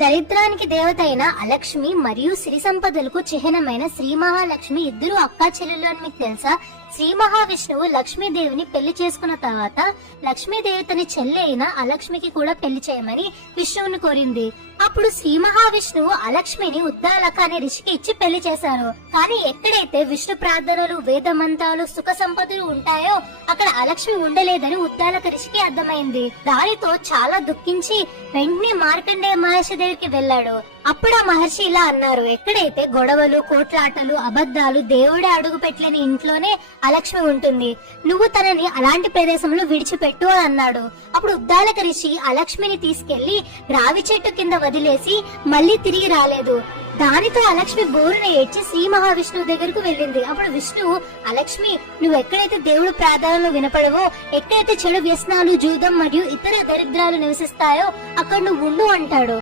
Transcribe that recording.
దరిద్రానికి దేవత అయిన అలక్ష్మి మరియు సిరి సంపదలకు చిహ్నమైన శ్రీ మహాలక్ష్మి ఇద్దరు అక్కా చెల్లెలు అని మీకు తెలుసా? శ్రీ మహావిష్ణువు లక్ష్మీదేవిని పెళ్లి చేసుకున్న తర్వాత లక్ష్మీదేవి తన చెల్లి అయిన అలక్ష్మికి కూడా పెళ్లి చేయమని విష్ణువుని కోరింది. అప్పుడు శ్రీ మహావిష్ణువు అలక్ష్మిని ఉద్దాలక అనే ఋషికి ఇచ్చి పెళ్లి చేశారు. కానీ ఎక్కడైతే విష్ణు ప్రార్థనలు, వేద మంత్రాలు, సుఖ సంపదలు ఉంటాయో అక్కడ అలక్ష్మి ఉండలేదని ఉద్దాలక ఋషికి అర్థమైంది. దానితో చాలా దుఃఖించి వెంటనే మార్కండేయ మహర్షి దగ్గరికి వెళ్ళాడు. అప్పుడు ఆ మహర్షి ఇలా అన్నారు, ఎక్కడైతే గొడవలు, కోట్లాటలు, అబద్ధాలు, దేవుడే అడుగు పెట్టలేని ఇంట్లోనే అలక్ష్మి ఉంటుంది. నువ్వు తనని అలాంటి ప్రదేశంలో విడిచిపెట్టు అని అన్నాడు. అప్పుడు ఉద్దాలక ఋషి అలక్ష్మిని తీసుకెళ్లి రావి చెట్టు కింద వదిలేసి మళ్లీ తిరిగి రాలేదు. దానితో అలక్ష్మి బోరున ఏడ్చి శ్రీ మహావిష్ణువు దగ్గరకు వెళ్ళింది. అప్పుడు విష్ణువు, అలక్ష్మి, నువ్వు ఎక్కడైతే దేవుడు ప్రార్థనలు వినపడవో, ఎక్కడైతే చెడు వ్యసనాలు, జూదం మరియు ఇతర దరిద్రాలు నివసిస్తాయో అక్కడ నువ్వు ఉండు అంటాడు.